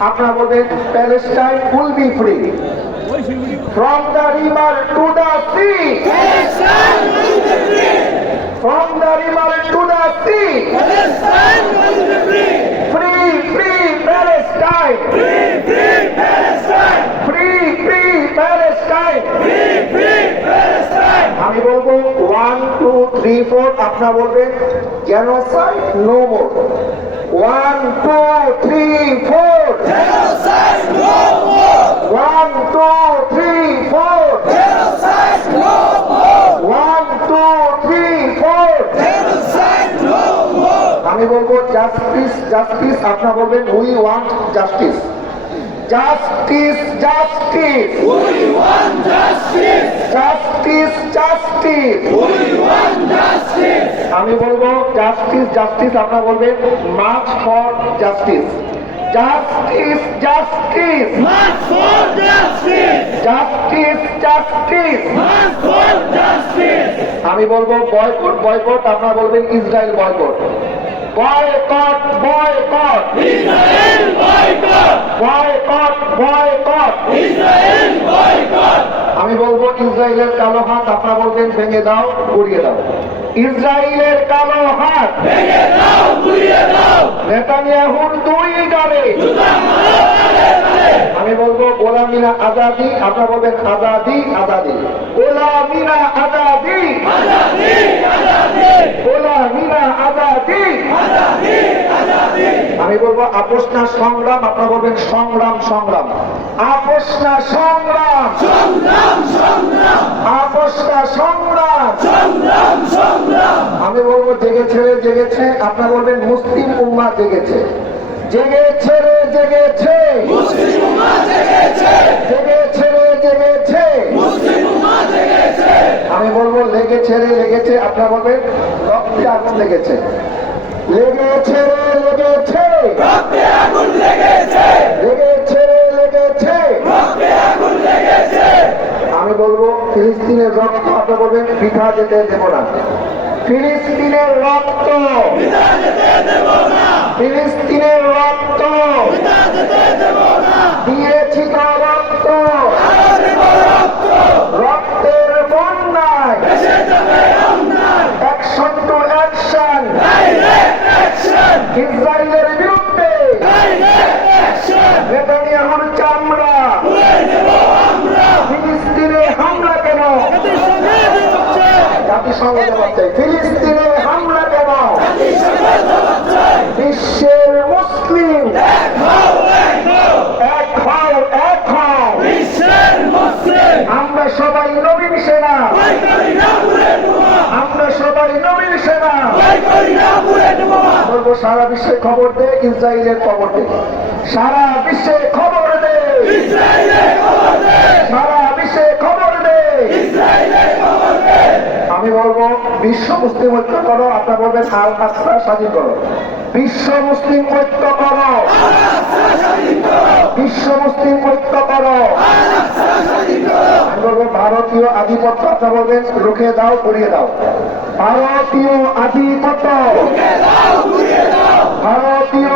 বলবেন Palestine will be free from the river to the sea from the river to the sea free free Palestine free free Palestine আমি বলব one two three four আপনারা বলবেন genocide no more one two three four one two three four one two three four আমি বলব justice justice আপনারা বলবেন we want justice justice justice justice justice আমি বলব জাস্টিস জাস্টিস আপনারা বলবেন march for justice justice justice justice justice justice march for justice আমি বলব বয়কট বয়কট আপনারা বলবেন Israel boycott boycott boycott Israel boycott boycott boycott Israel boycott আমি বলব ইসরায়েলের কালো হাত আপনারা বলবেন ভেঙে দাও গুড়িয়ে দাও। ইসরায়েলের কালো হাত। নেতানিয়াহুর দুই ডালে আমি বলব গোলামিনা আজাদি আপনারা বলবেন আজাদি আজাদি। গোলামিনা আজাদি। গোলামিনা আজাদি। আমি বলব আপোষ না সংগ্রাম আপনারা বলবেন সংগ্রাম সংগ্রাম। আপোষ না সংগ্রাম আপোষ না সংগ্রাম। আমি বলব জেগেছে রে জেগেছে আপনারা বলবেন মুসলিম উম্মা জেগেছে জেগেছে রে জেগেছে জেগেছে রে জেগেছে আমি বলব লেগেছে রে লেগেছে আপনারা বলবেন রক্তে আগুন লেগেছে লেগেছে রে লেগেছে লেগেছে রে লেগেছে আমি বলব ফিলিস্তিনের রক্ত আপনারা বলবেন পিঠা যেতে দেব না। ফিলিস্তিনের রক্ত ফিলিস্তিনের রক্ত দিয়েছি তো রক্ত রক্তের বন্যায় অ্যাকশন টু অ্যাকশন ইসরায়েলের বিরুদ্ধে নেতানিয়াহুর চামড়া ফিলিস্তিনে হামলা কেন বিশ্বের মুসলিম আমরা সবাই নবীন সেনা। আমরা সবাই নবীন সেনা। বলব, সারা বিশ্বে খবর দে, ইসরায়েলের খবর দে। সারা বিশ্বে খবর দে। সারা বিশ্বে খবর দে আমি বলব বিশ্ব মুসলিম ঐক্য করো আপনার বলবেন আল আকসা স্বাধীন করো। বিশ্ব মুসলিম ঐক্য করো। বিশ্ব মুসলিম ঐক্য করো। বলব ভারতীয় আধিপত্য আপনার বলবেন রুখে দাও করিয়ে দাও। ভারতীয় আধিপত্য ভারতীয়